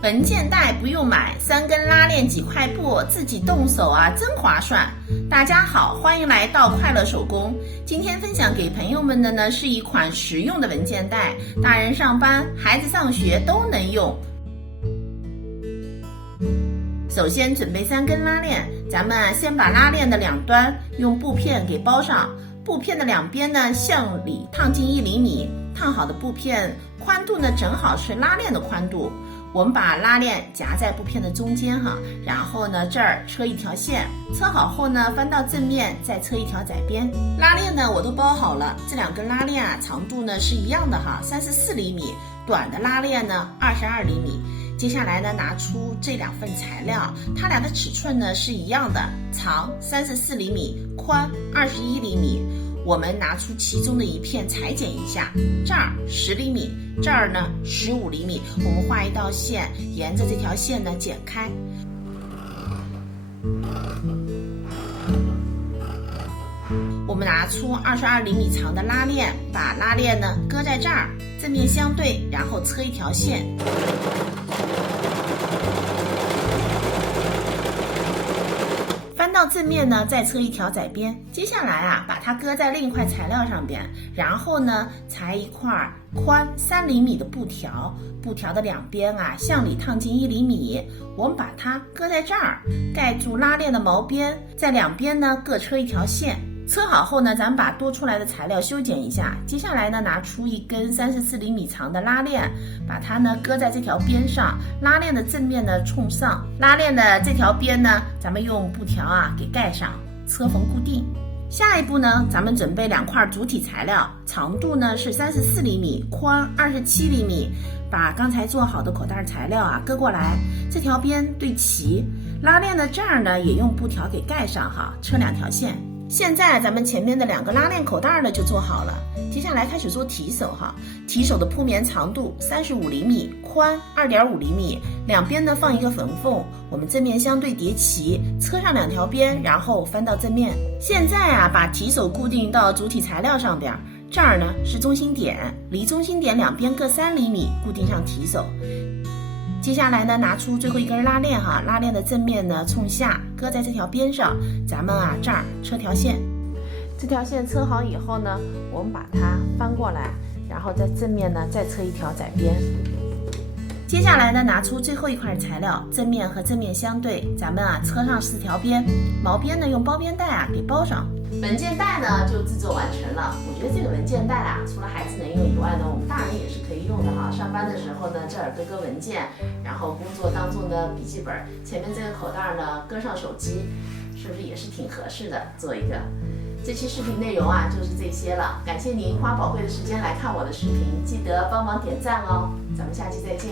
文件袋不用买，3根拉链几块布，自己动手啊，真划算。大家好，欢迎来到快乐手工。今天分享给朋友们的呢，是一款实用的文件袋，大人上班、孩子上学都能用。首先准备3根拉链，咱们先把拉链的两端用布片给包上，布片的两边呢向里烫进1厘米，烫好的布片宽度呢正好是拉链的宽度。我们把拉链夹在布片的中间然后呢这儿车一条线，车好后呢翻到正面，再车一条窄边。拉链呢我都包好了，这2根拉链长度呢是一样的34厘米，短的拉链呢22厘米。接下来呢拿出这2份材料，它俩的尺寸呢是一样的，长34厘米，宽21厘米。我们拿出其中的一片裁剪一下，这儿10厘米，这儿呢15厘米，我们画一道线，沿着这条线呢剪开。我们拿出22厘米长的拉链，把拉链呢搁在这儿，正面相对，然后车一条线。翻到正面呢，再车一条窄边。接下来把它搁在另一块材料上边，然后呢，裁一块宽3厘米的布条，布条的两边向里烫进1厘米。我们把它搁在这儿，盖住拉链的毛边，在两边呢各车一条线。车好后呢，咱们把多出来的材料修剪一下。接下来呢，拿出一根34厘米长的拉链，把它呢搁在这条边上，拉链的正面呢冲上，拉链的这条边呢，咱们用布条给盖上，车缝固定。下一步呢，咱们准备2块主体材料，长度呢是34厘米，宽27厘米。把刚才做好的口袋材料搁过来，这条边对齐，拉链的这儿呢也用布条给盖上车2条线。现在咱们前面的2个拉链口袋呢就做好了，接下来开始做提手提手的铺棉长度35厘米，宽2.5厘米，两边呢放一个缝缝，我们正面相对叠齐，车上2条边，然后翻到正面。现在把提手固定到主体材料上边，这儿呢是中心点，离中心点两边各3厘米，固定上提手。接下来呢，拿出最后一根拉链拉链的正面呢冲下，搁在这条边上，咱们这儿车条线。这条线车好以后呢，我们把它翻过来，然后在正面呢再车一条窄边。接下来呢，拿出最后一块材料，正面和正面相对，咱们车上4条边，毛边呢用包边带给包上。文件袋呢就制作完成了。我觉得这个文件袋除了孩子能用以外呢，我们大人也是可以用的上班的时候呢，这儿搁文件，然后工作当中的笔记本，前面这个口袋呢搁上手机，是不是也是挺合适的？做一个。这期视频内容就是这些了，感谢您花宝贵的时间来看我的视频，记得帮忙点赞哦。咱们下期再见。